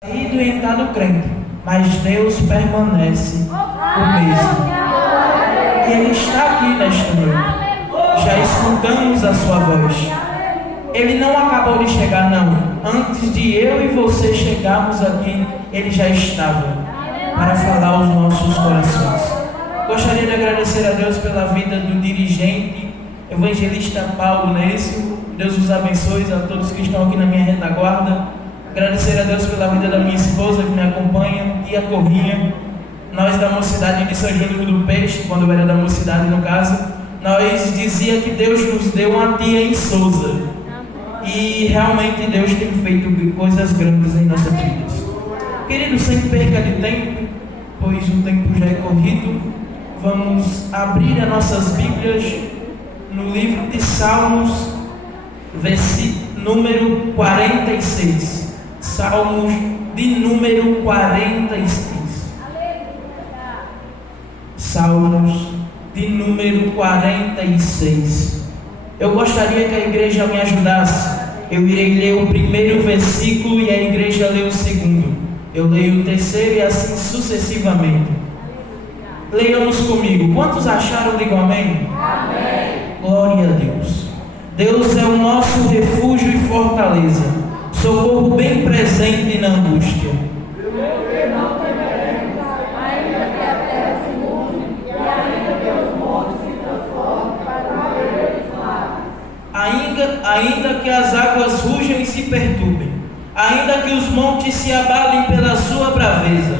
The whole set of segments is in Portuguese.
caído e entrado crente, mas Deus permanece o mesmo. E Ele está aqui nesta noite. Já escutamos a sua voz. Ele não acabou de chegar, não. Antes de eu e você chegarmos aqui, Ele já estava para falar aos nossos corações. Gostaria de agradecer a Deus pela vida do dirigente, evangelista Paulo Nécio. Deus os abençoe, a todos que estão aqui na minha retaguarda. Agradecer a Deus pela vida da minha esposa que me acompanha, tia Corrinha. Nós da mocidade de São João do Peixe, quando eu era da mocidade no caso, nós dizia que Deus nos deu uma tia em Souza. E realmente Deus tem feito coisas grandes em nossas vidas. Querido, sem perca de tempo, pois o tempo já é corrido, vamos abrir as nossas Bíblias no livro de Salmos, número 46. Salmos de número 46. Salmos de número 46. Eu gostaria que a igreja me ajudasse. Eu irei ler o primeiro versículo e a igreja lê o segundo. Eu leio o terceiro e assim sucessivamente. Leiamos comigo. Quantos acharam? Digam amém? Amém. Glória a Deus. Deus é o nosso refúgio e fortaleza, socorro bem presente na angústia. Não temeremos, ainda que a terra se mude, e ainda que os montes se transformem para areias dos mares. Ainda que as águas rujam e se perturbem, ainda que os montes se abalem pela sua braveza.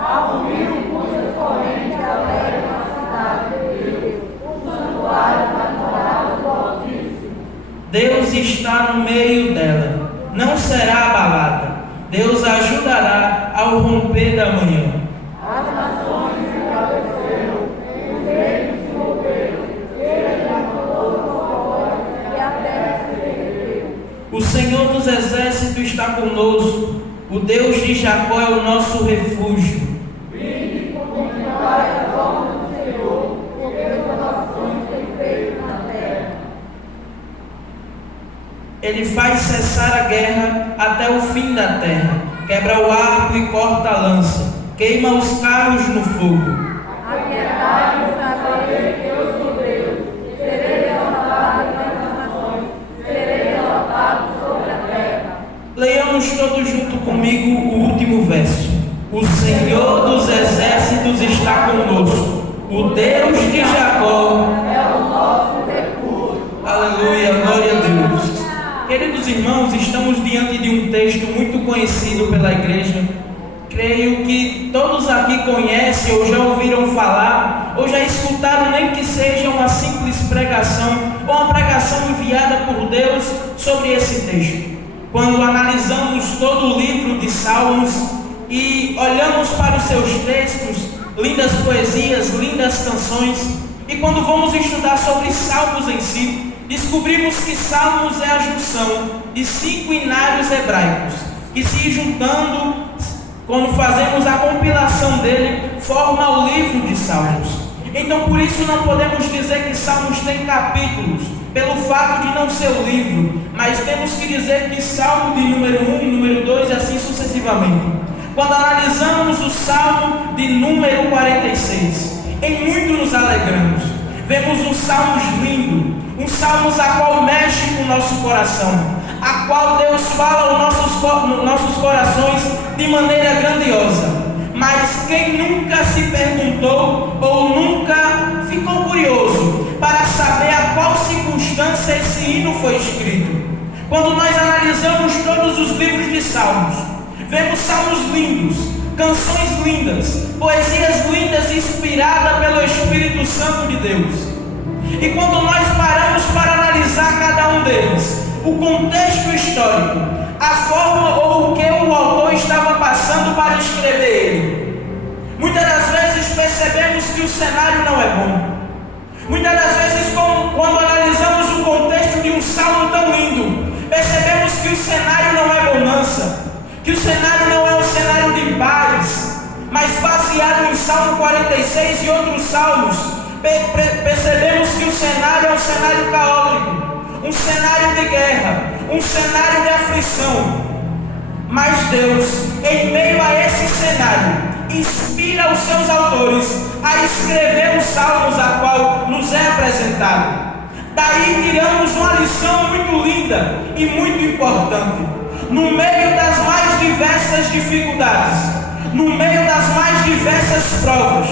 Há um rio cujas correntes alegram a cidade de Deus, o santuário da morada do Altíssimo. Deus está no meio dela, não será abalada. Deus a ajudará ao romper da manhã. As nações se embraveceram, os reinos se moveram, ele levantou sua voz e a terra se derreteu. O Senhor dos exércitos está conosco, o Deus de Jacó é o nosso refúgio. Vinde, contemplai as obras do Senhor, porque suas ações têm feito na terra. Ele faz cessar a guerra até o fim da terra, quebra o arco e corta a lança, queima os carros no fogo. Aquietai-vos, saberei que eu sou Deus, serei exaltado entre as nações, serei exaltado sobre a terra. Leiamos todos junto comigo o último verso. O Senhor dos exércitos está conosco, o Deus de Jacó É o nosso refúgio. Aleluia, glória a Deus. Queridos irmãos, estamos diante de um texto muito conhecido pela igreja. Creio que todos aqui conhecem ou já ouviram falar, ou já escutaram, nem que seja uma simples pregação, ou uma pregação enviada por Deus sobre esse texto. Quando analisamos todo o livro de Salmos e olhamos para os seus textos, lindas poesias, lindas canções, e quando vamos estudar sobre Salmos em si, descobrimos que Salmos é a junção de 5 inários hebraicos, que se juntando, quando fazemos a compilação dele, forma o livro de Salmos. Então por isso não podemos dizer que Salmos tem capítulos, pelo fato de não ser o livro, mas temos que dizer que Salmo de número 1, número 2 e assim sucessivamente. Quando analisamos o Salmo de número 46, em muito nos alegramos. Vemos um Salmos lindo, um Salmos a qual mexe com o nosso coração, a qual Deus fala aos nossos corações de maneira grandiosa. Mas quem nunca se perguntou ou nunca ficou curioso para saber a qual circunstância esse hino foi escrito? Quando nós analisamos todos os livros de Salmos, vemos salmos lindos, canções lindas, poesias lindas inspiradas pelo Espírito Santo de Deus. E quando nós paramos para analisar cada um deles, o contexto histórico, a forma ou o que o autor estava passando para escrever ele, muitas das vezes percebemos que o cenário não é bom. Muitas das vezes, quando analisamos o contexto de um salmo tão lindo, percebemos que o cenário não é bonança, que o cenário não é um cenário de paz, mas baseado em Salmo 46 e outros salmos, percebemos que o cenário é um cenário caótico, um cenário de guerra, um cenário de aflição. Mas Deus, em meio a esse cenário, inspira os seus autores a escrever os salmos a qual nos é apresentado. Daí tiramos uma lição muito linda e muito importante. No meio das mais diversas dificuldades, no meio das mais diversas provas,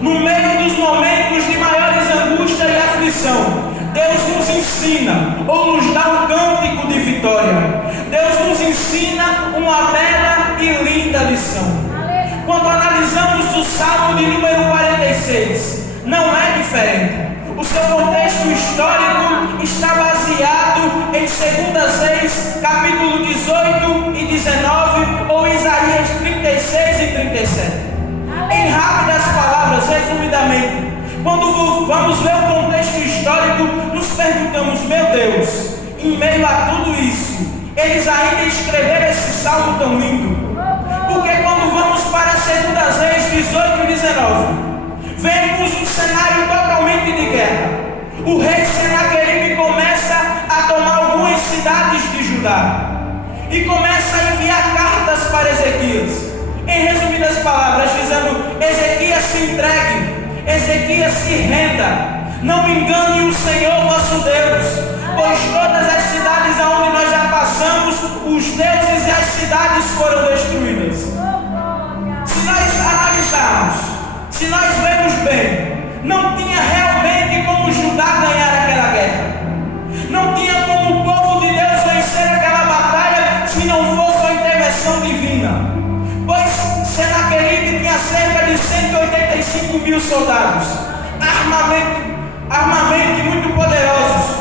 no meio dos momentos de maiores angústia e aflição, Deus nos ensina ou nos dá um cântico de vitória. Deus nos ensina uma bela e linda lição. Quando analisamos o Salmo de número 46, não é diferente. O seu contexto histórico está baseado em 2 Reis, capítulo 18 e 19, ou Isaías 36 e 37. Em rápidas palavras, resumidamente, quando vamos ver o contexto histórico, nos perguntamos: meu Deus, em meio a tudo isso, eles ainda escreveram esse salmo tão lindo? Porque quando vamos para 2 Reis 18 e 19, vemos um cenário totalmente de guerra. O rei Senaqueribe começa a tomar algumas cidades de Judá e começa a enviar cartas para Ezequias, em resumidas palavras, dizendo: Ezequias, se entregue, Ezequias, se renda, não engane o Senhor vosso Deus, pois todas as cidades aonde nós já passamos, os deuses e as cidades foram destruídas. Se nós analisarmos, se nós vemos bem, não tinha realmente como Judá ganhar aquela guerra. Não tinha como o povo de Deus vencer aquela batalha se não fosse uma intervenção divina. Pois Senaqueribe tinha cerca de 185 mil soldados, armamento muito poderosos,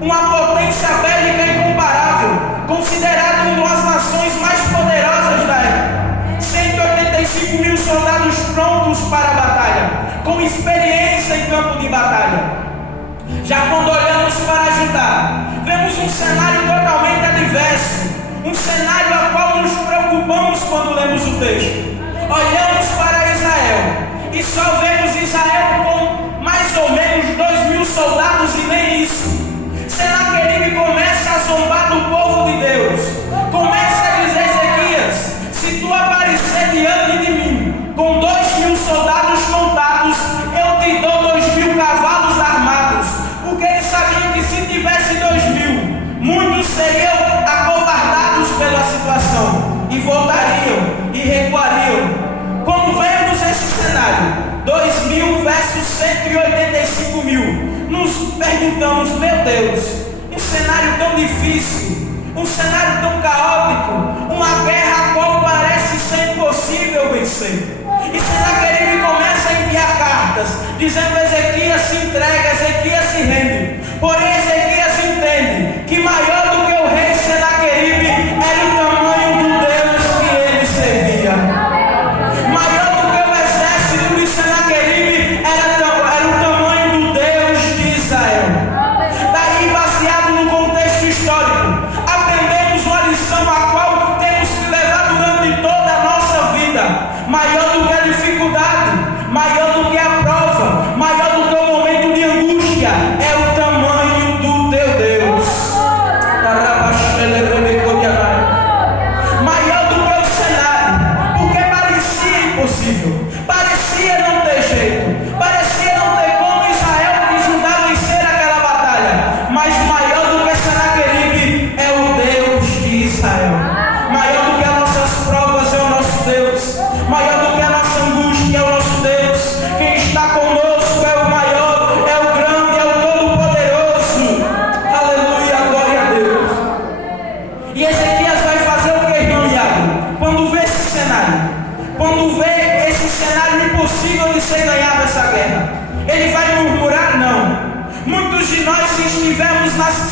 uma potência bélica incomparável, considerado uma das nações mais poderosas da época. 185 mil soldados prontos para a batalha, com experiência em campo de batalha. Já quando olhamos para Judá, vemos um cenário totalmente adverso, um cenário a qual nos preocupamos quando lemos o texto. Olhamos para Israel e só vemos Israel com mais ou menos 2.000 soldados e nem isso. Senaqueribe começa a zombar do povo de Deus, começa a dizer: Ezequias, se tu aparecer diante de mim com 2.000 soldados contados, eu te dou 2.000 cavalos armados. Porque eles sabiam que se tivesse 2.000, muitos seriam acovardados pela situação e voltariam e recuariam. Como vemos esse cenário, 2.000 versus 185 mil, nos perguntamos: meu Deus, um cenário tão difícil, um cenário tão caótico, uma guerra a qual parece ser impossível vencer. E Senaqueribe começa a enviar cartas, dizendo: Ezequias, se entrega, Ezequias, se rende. Porém, Ezequias entende que maior do que o rei Senaqueribe era o tamanho do Deus que ele servia. Maior do que o exército de Senaqueribe era o tamanho do Deus de Israel. Daí, baseado no contexto histórico, aprendemos uma lição a qual temos que levar durante toda a nossa vida. Maior do que a dificuldade, maior do que a prova, maior do que o momento de angústia, é o tamanho do teu Deus. Maior do que o cenário, porque parecia impossível, parecia não ter jeito, parecia não ter como Israel e Judá vencer aquela batalha. Mas maior do que Senaqueribe é o Deus de Israel. Maior do que as nossas provas é o nosso Deus. Maior do que a nossa angústia é o nosso Deus. Quem está conosco é o maior, é o grande, é o todo-poderoso. Aleluia, glória a Deus. E Ezequias vai fazer o que, irmão Iago? Quando vê esse cenário, quando vê esse cenário impossível de ser ganhado essa guerra, ele vai murmurar? Não. Muitos de nós, se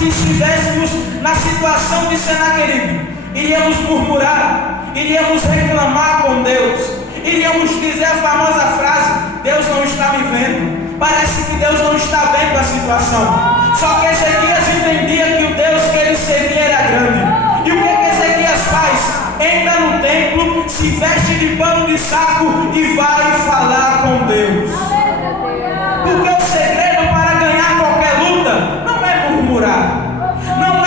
estivéssemos na situação de Senaqueribe, iríamos murmurar, iríamos reclamar com Deus, iríamos dizer a famosa frase: Deus não está me vendo, parece que Deus não está vendo a situação. Só que Ezequias entendia que o Deus que ele servia era grande. E o que Ezequias faz? Entra no templo, se veste de pano de saco e vai falar com Deus. Porque o segredo para ganhar qualquer luta não é murmurar, não é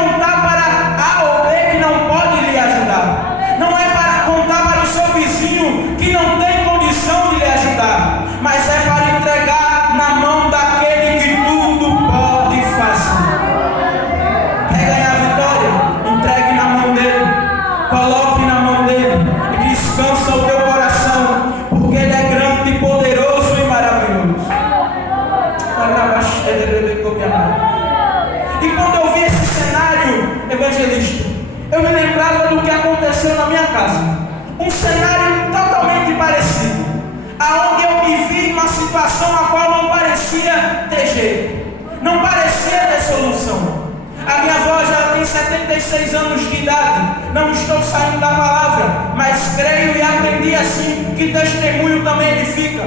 contar para A ou B que não pode lhe minha casa. Um cenário totalmente parecido, aonde eu me vi em uma situação a qual não parecia ter jeito, não parecia ter solução. A minha avó já tem 76 anos de idade, não estou saindo da palavra, mas creio e aprendi assim, que testemunho também edifica.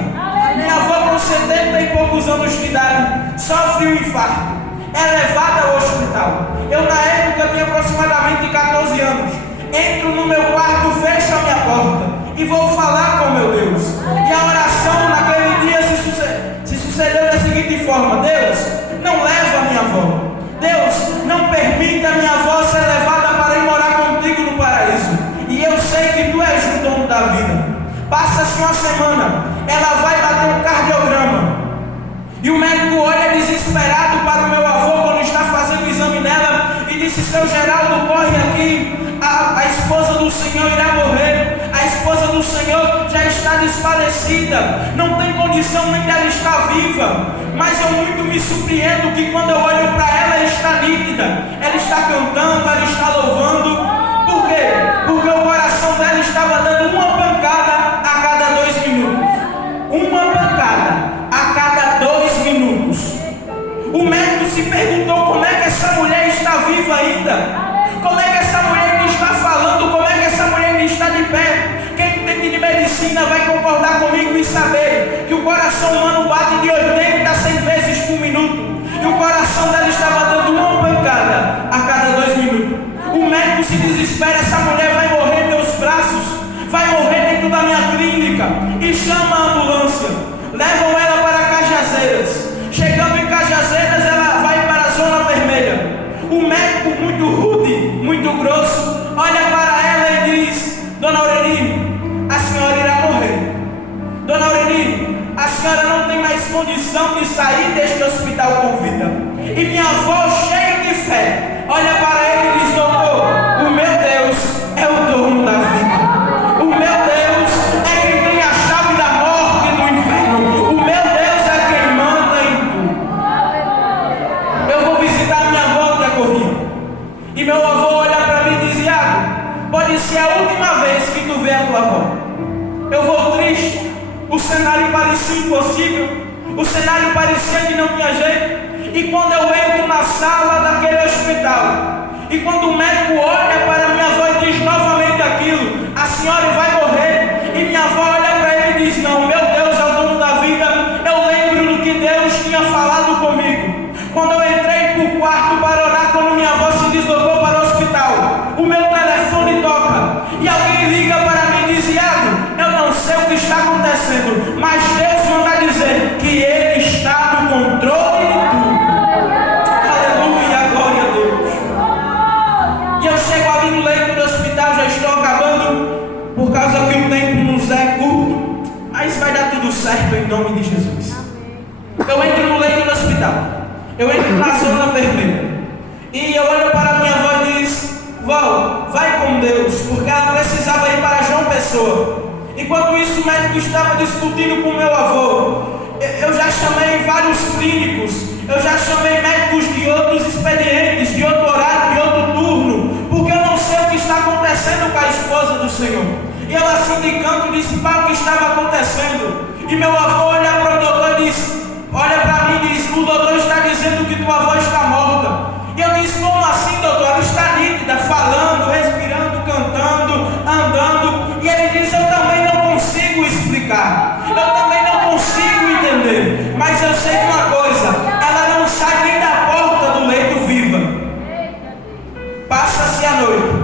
Minha avó com 70 e poucos anos de idade, sofre um infarto, é levada ao hospital. Eu na época tinha aproximadamente 14 anos, entro no meu quarto, fecho a minha porta e vou falar com meu Deus. E a oração naquele dia se sucedeu da seguinte forma: Deus, não leva a minha avó. Deus, não permita a minha avó ser levada para ir morar contigo no paraíso. E eu sei que tu és o dono da vida. Passa-se uma semana, ela vai bater um cardiograma. E o médico olha desesperado para o meu avô quando está fazendo o exame nela e disse: seu Geraldo, corre aqui, a esposa do Senhor irá morrer. A esposa do Senhor já está desfalecida, não tem condição nem dela estar viva. Mas eu muito me surpreendo que quando eu olho para ela, ela está nítida, ela está cantando, ela está louvando. Por quê? Porque o coração dela estava dando uma pancada a cada 2 minutos. Uma pancada a cada 2 minutos. O médico se perguntou: como é que essa mulher está viva ainda? Como é que essa mulher não está falando? Como é que essa mulher não está de pé? Quem entende de medicina vai concordar comigo e saber que o coração humano bate de 80 a 100 vezes por minuto. E o coração dela estava dando uma pancada a cada 2 minutos. O médico se desespera: essa mulher vai morrer em meus braços, vai morrer dentro da minha clínica. E chama a ambulância, levam ela para Cajazeiras. Chegando em Cajazeiras, ela vai para a zona vermelha. O médico, muito rude, muito grosso, olha para ela e diz: dona Aureli, a senhora irá morrer. Dona Aureli, a senhora não tem mais condição de sair deste hospital com vida. E minha avó, cheia de fé, olha para ele e diz: doutor, o meu Deus é o dono da vida. O meu Deus é quem tem a chave da morte e do inferno. O meu Deus é quem manda em tudo. Eu vou visitar minha avó que é corrida. E meu avô olha para mim e diz: Iago, pode ser a última vez que tu vê a tua avó. Eu vou triste. O cenário parecia impossível. O cenário parecia que não tinha jeito. E quando eu entro na sala daquele hospital, e quando o médico olha para minha avó e diz novamente aquilo: a senhora vai morrer. E minha avó olha para ele e diz: não, meu Deus é o dono da vida. Eu lembro do que Deus tinha falado comigo. Quando eu entrei para o quarto para orar, quando minha avó se deslocou para o hospital, o meu telefone toca. E alguém liga para mim e diz: Iago, eu não sei o que está acontecendo, mas Deus manda dizer que Ele está no controle de tudo. Aleluia, glória a Deus. E eu chego ali no leito do hospital, já estou acabando, por causa que o tempo nos é curto, mas vai dar tudo certo em nome de Jesus. Eu entro no leito do hospital, eu entro na zona vermelha, e eu olho para minha avó e diz: vó, vai com Deus, porque ela precisava ir para João Pessoa. Enquanto isso, o médico estava discutindo com meu avô. Eu já chamei vários clínicos, eu já chamei médicos de outros expedientes, de outro horário, de outro turno, porque eu não sei o que está acontecendo com a esposa do Senhor. E ela assim de canto disse para o que estava acontecendo. E meu avô olha para o doutor e diz, olha para mim e diz: o doutor está dizendo que tua avó está morta. E eu disse: como assim, doutor? Ela está nítida, falando, respirando, cantando, andando. E ele diz: eu também não consigo explicar, eu também não consigo entender, mas eu sei de uma coisa: ela não sai nem da porta do leito viva. Passa-se a noite,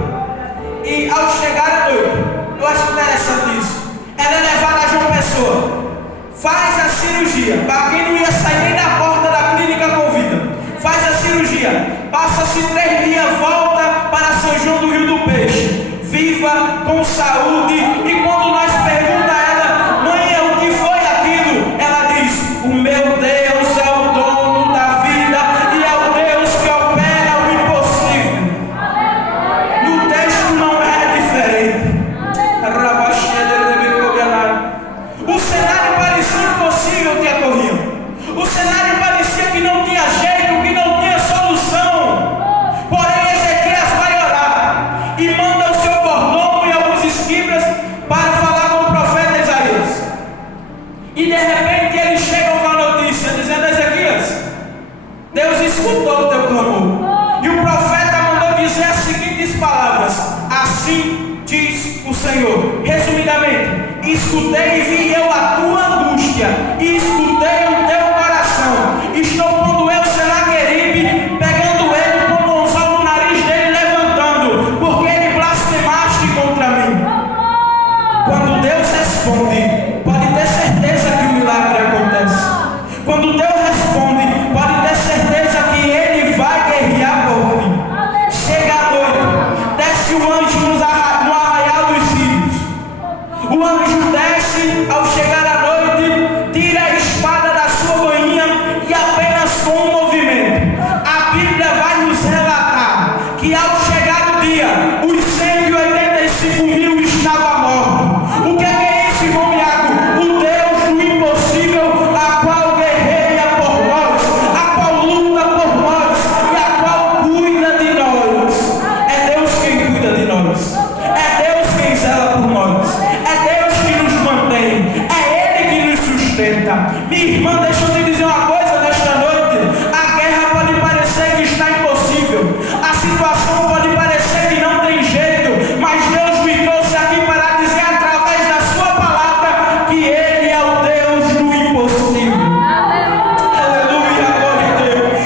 e ao chegar a noite, eu acho interessante isso, ela é levada a João Pessoa, faz a cirurgia. Para quem não ia sair nem da porta da clínica com vida, faz a cirurgia, passa-se 3 dias, volta para São João do Rio do Peixe, viva, com saúde. E quando nós perguntamos a ela: mãe, o que foi aquilo? Ela diz: o meu Deus é o dono da vida e é o Deus que opera o impossível. No texto não é diferente. O cenário parecia impossível que ocorria. O cenário parecia que não tinha jeito, que não tinha solução. Porém, Ezequias vai orar e manda o seu mordomo e alguns escutei e vi eu a tua angústia, e escutei o teu coração. Estou pondo eu, Senaqueribe, pegando ele, pondo um anzol no nariz dele, levantando, porque ele blasfemaste contra mim. Quando Deus responde, pode ter certeza que o milagre acontece. Quando Deus responde, pode ter certeza que Ele vai guerrear por mim. Chega a noite, desce o anjo no arraial dos círios. O anjo desce, ao chegar a noite, tira a espada da sua bainha e apenas com um movimento. A Bíblia vai nos relatar que ao chegar o dia, os 185 mil estavam mortos. O que é isso, irmão Iago? O Deus do impossível, a qual guerreia por nós, a qual luta por nós e a qual cuida de nós. É Deus quem cuida de nós. É Deus quem zela por nós. É Deus que nos mantém. É Ele que nos sustenta. Minha irmã, deixa eu te dizer uma coisa nesta noite. A guerra pode parecer que está impossível. A situação pode parecer que não tem jeito. Mas Deus me trouxe aqui para dizer através da sua palavra que Ele é o Deus do impossível. Aleluia, glória a Deus.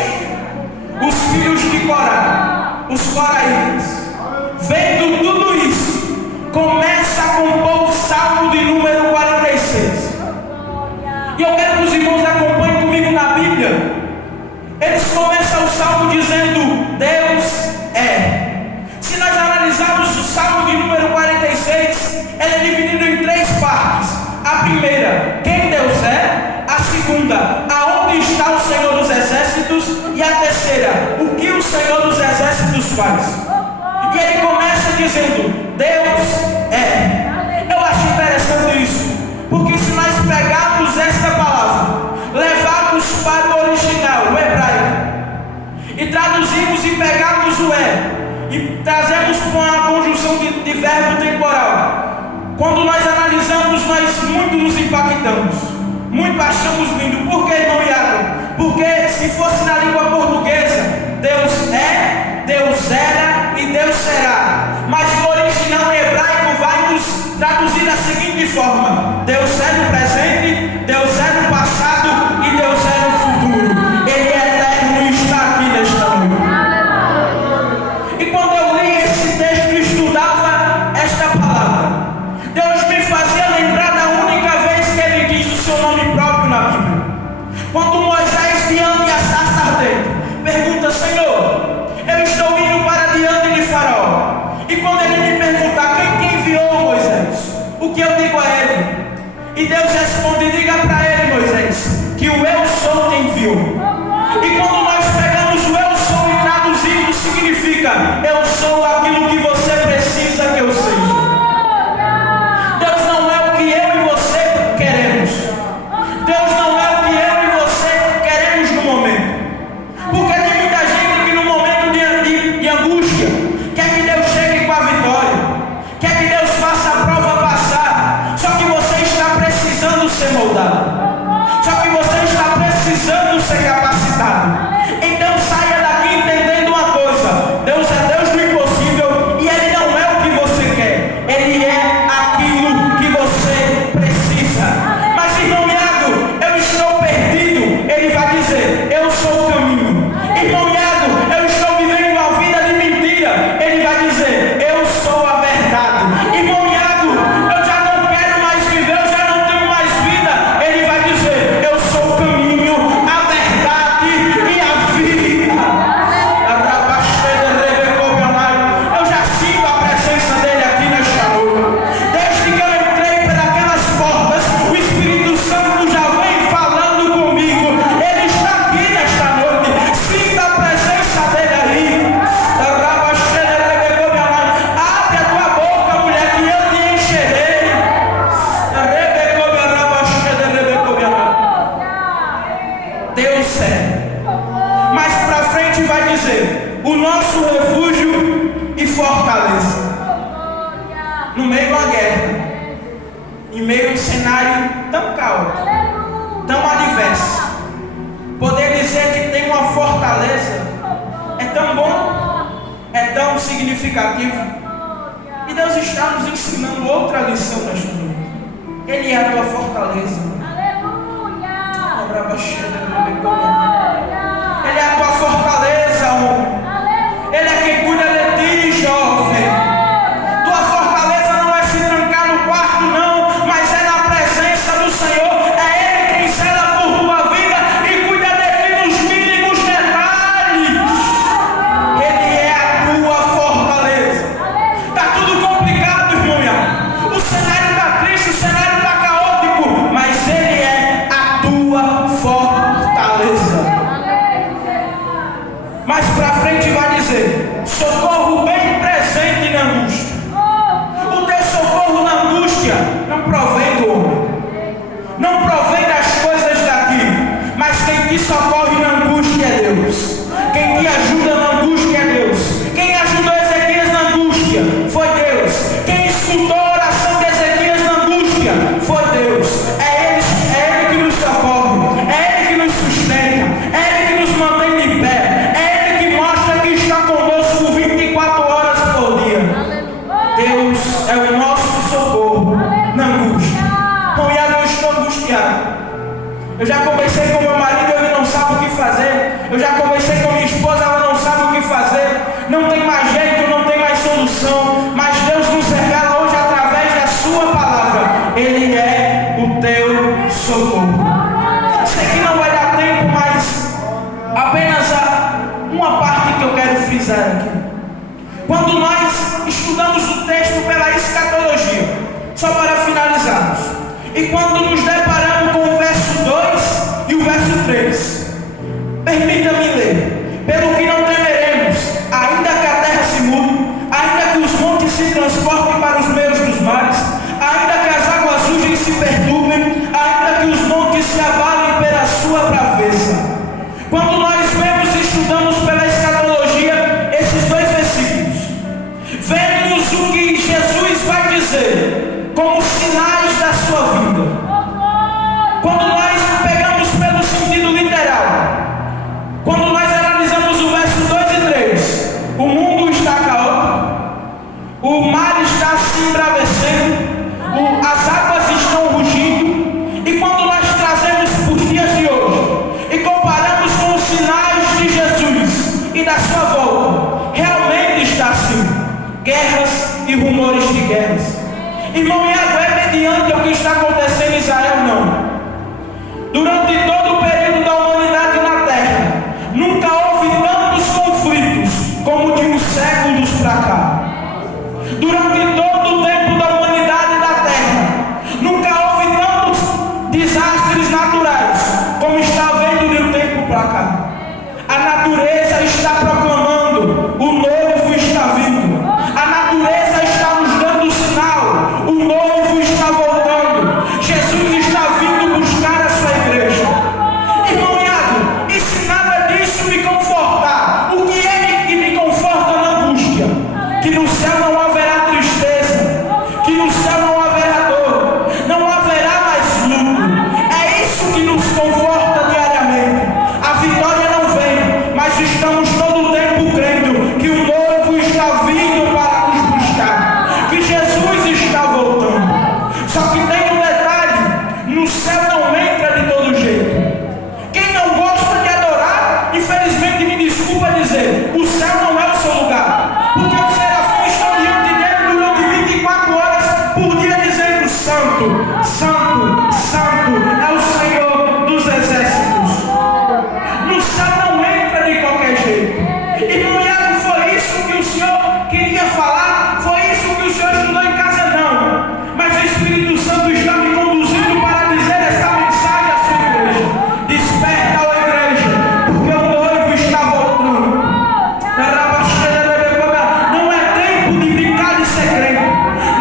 Os filhos de Corá, os coraítas, vendo tudo isso, começa a compor o salmo de número 46. E eu quero que os irmãos acompanhem comigo na Bíblia. Eles começam o salmo dizendo: Deus é. Se nós analisarmos o salmo de número 46, ele é dividido em 3 partes. A primeira, quem Deus é. A segunda, aonde está o Senhor dos Exércitos. E a terceira, o que o Senhor dos Exércitos faz. E ele começa dizendo: Deus é. Eu acho interessante isso, porque se nós pegarmos esta palavra, levarmos para o original, o hebraico, e traduzimos e pegarmos o e trazemos com a conjunção de verbo temporal, quando nós analisamos, nós muito nos impactamos, muito achamos lindo. Por que, irmão Iago? Porque se fosse na língua portuguesa, Deus é, Deus era e Deus será. Mas o original hebraico vai nos traduzir da seguinte forma: Deus é no presente, Deus é no passado e Deus é no futuro. Ele é eterno e está aqui nesta noite. E quando eu li esse texto e estudava esta palavra, Deus me fazia lembrar da única vez que Ele diz o seu nome próprio na Bíblia. Quando Moisés, diante da sarça ardente, pergunta: Senhor, eu estou indo para diante de Faraó. E quando ele me perguntar quem te enviou, Moisés, o que eu digo a ele? E Deus responde: diga para ele, Moisés, que o eu sou te enviou. E quando nós pegamos o eu sou e traduzimos, significa: eu sou aquilo que você precisa que eu seja. Deus não é o que eu e você queremos. Deus não é o que eu e você queremos no momento. Porque tem muita gente que no momento de angústia quer que Deus chegue com a vitória, quer que Deus faça a prova passar. Só que você está precisando ser moldado. Só que você está precisando ser capacitado. Então saia daqui entendendo uma coisa: Deus é Deus do impossível e Ele não é o que você quer. Ele é aquilo que você precisa. Mas, irmão Iago, eu estou perdido. Ele vai dizer: eu sou o caminho. Irmão Iago, eu estou vivendo uma vida de mentira. Ele vai dizer: eu sou a verdade. Irmão Iago, eu já não quero mais viver, eu já não tenho mais vida. Ele vai dizer: eu sou o caminho, a verdade e a vida. Eu já sinto a presença dele aqui nesta noite. Desde que eu entrei pelas portas, o Espírito Santo já vem falando comigo. Ele está aqui nesta noite. Sinta a presença dele aí. Abre a tua boca, mulher, que eu te encherei. Deus é. Mais para frente vai dizer: o nosso refúgio e fortaleza. No meio de uma guerra, em meio a um cenário tão caótico, tão adverso, poder dizer que tem uma fortaleza é tão bom, é tão significativo. E Deus está nos ensinando outra lição nesta noite. Ele é a tua fortaleza. Aleluia. Ele é a tua fortaleza, homem. Ele é quem cuida de ti, jovem. Tua fortaleza não é se trancar no quarto, não, mas é na presença do Senhor. É Ele quem zela por tua vida e cuida de ti nos mínimos detalhes. Ele é a tua fortaleza. Está tudo complicado, irmão. O cenário está triste, o cenário está caótico, mas Ele é a tua fortaleza. Mais para frente vai dizer: socorro bem presente na angústia. O teu socorro na angústia não provém do homem, não provém das coisas daqui, mas quem te socorre na angústia é Deus. Quem te ajuda na angústia é Deus. Quem ajudou Ezequias na angústia foi Deus. Quem escutou a oração de Ezequias na angústia foi Deus. É Ele que nos socorre, é Ele que nos sustenta, é Ele que nos mantém de pé, é Ele que mostra que está conosco 24 horas por dia. Deus é o nosso socorro na angústia. Cunhado, eu estou angustiado. Eu já conversei com meu marido, ele não sabe o que fazer. Eu já conversei com minha esposa, ela não sabe o que fazer. Não tem mais jeito, não tem mais solução. Mas Deus nos revela hoje através da sua palavra. Ele é o teu socorro. Sei que não vai dar tempo, mas apenas uma parte que eu quero frisar aqui. Quando nós estudamos o texto pela escatologia, só para finalizarmos, e quando nos deparamos com o verso 2 e o verso 3, permita-me ler: pelo que não temeremos, ainda que a terra se mude, ainda que os montes se transportem para os meios dos mares, ainda que as águas surgem e se perturbem, ainda que os montes se abalem pela sua braveza. Quando nós vemos e estudamos pela escatologia esses dois versículos, vemos o que Jesus vai dizer como sinais da sua vinda. Quando nós pegamos pelo sentido literal, quando nós analisamos o verso 2 e 3, o mundo está caótico, o mar está se embravecendo, as águas estão rugindo, e quando nós trazemos para os dias de hoje e comparamos com os sinais de Jesus e da sua volta, realmente está assim: guerras e rumores de guerras. Irmão, é mediante o que está acontecendo em Israel? Não. Durante todo o período da humanidade na Terra, nunca houve tantos conflitos como de uns séculos para cá. Durante todo o tempo da humanidade da Terra, nunca houve tantos desastres naturais como está havendo de um tempo para cá. A natureza está proclamando: o novo está vindo. A natureza está nos dando sinal: o novo está voltando. Jesus está vindo buscar a sua igreja. Irmão Iago, e se nada disso me confortar, o que é que me conforta na angústia? Que no céu não haverá tristeza, que no céu não haverá dor, não haverá mais luto. É isso que nos conforta diariamente. A vitória não vem, mas estamos todo o tempo crendo que o novo está vindo para nos buscar, que Jesus está voltando. Só que tem um detalhe: no céu não entra de todo jeito. Quem não gosta de adorar, infelizmente, me desculpa dizer, o céu não é o seu lugar, porque os serafins estão diante dele durante 24 horas por dia dizendo: Santo, Santo, Santo é o Senhor dos exércitos. No céu não entra de qualquer jeito. Irmão Iago, foi isso que o Senhor queria falar? Foi isso que o Senhor estudou em casa? Não. Mas o Espírito Santo está me conduzindo para dizer esta mensagem à sua igreja: desperta, ó igreja, porque o noivo está voltando. Não é tempo de brincar de segredo,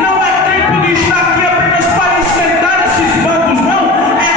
não é tempo de estar aqui apenas para esquentar esses bancos, não. É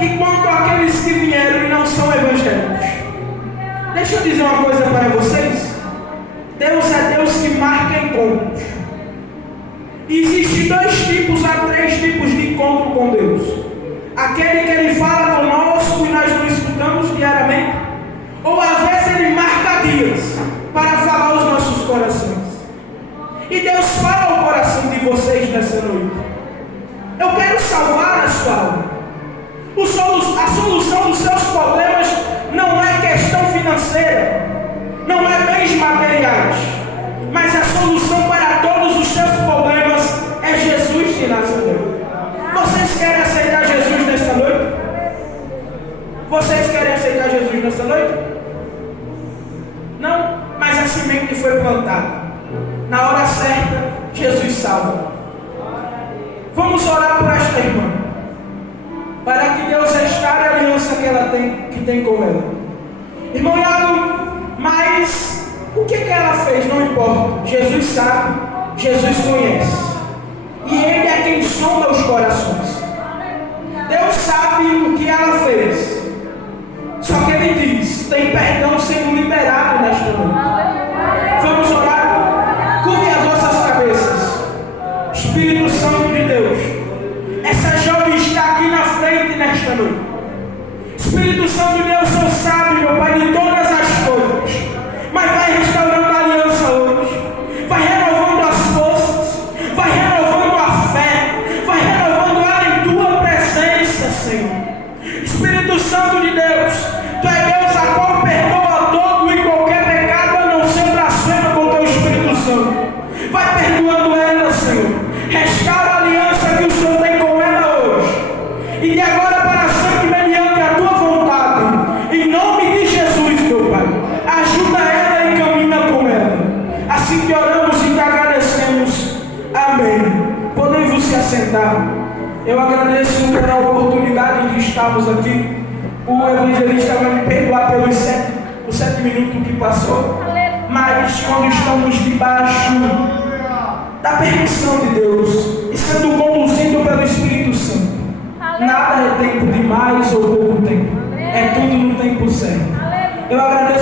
E quanto àqueles que vieram e não são evangélicos, deixa eu dizer uma coisa para vocês. Deus é Deus que marca encontros. Existem 2 tipos a 3 tipos de encontro com Deus. Aquele que Ele fala conosco e nós não escutamos diariamente, ou às vezes Ele marca dias para falar aos nossos corações. E Deus fala ao coração de vocês nessa noite. Eu quero salvar a sua alma. A solução dos seus problemas não é questão financeira, não é bens materiais, mas a solução para todos os seus problemas é Jesus de Nazaré. Vocês querem aceitar Jesus nessa noite? Vocês querem aceitar Jesus nessa noite? Não, mas a semente foi plantada. Na hora certa, Jesus salva. Vamos orar por esta irmã, para que Deus restaure a aliança que tem com ela. Irmão Iago, mas o que ela fez? Não importa. Jesus sabe, Jesus conhece. E Ele é quem sonda os corações. Deus sabe o que ela fez. Só que Ele diz: tem perdão sendo liberado nesta noite. Vamos orar? Curve as vossas cabeças. Espírito Santo de Deus, essa jovem está aqui na frente nesta noite. Espírito Santo de Deus, eu sabe, meu Pai, de todas as coisas, mas vai restaurando a aliança hoje, vai renovando as forças, vai renovando a fé, vai renovando ela em tua presença, Senhor. Espírito Santo de Deus, tu é Deus a qual perdoa todo e qualquer pecado, a não ser blasfema com teu Espírito Santo. Vai perdoando ela, Senhor. Restaura a aliança que o Senhor tem com ela hoje, e de agora para sempre, mediante a tua vontade, em nome de Jesus, meu Pai. Ajuda ela e caminha com ela. Assim que oramos e te agradecemos. Amém. Podem-vos se assentar. Eu agradeço pela oportunidade de estarmos aqui. O evangelista vai me perdoar pelos 7 minutos que passou, mas quando estamos debaixo da permissão de Deus e sendo conduzido pelo Espírito Santo, nada é tempo de mais ou pouco tempo, é tudo no tempo certo. Eu agradeço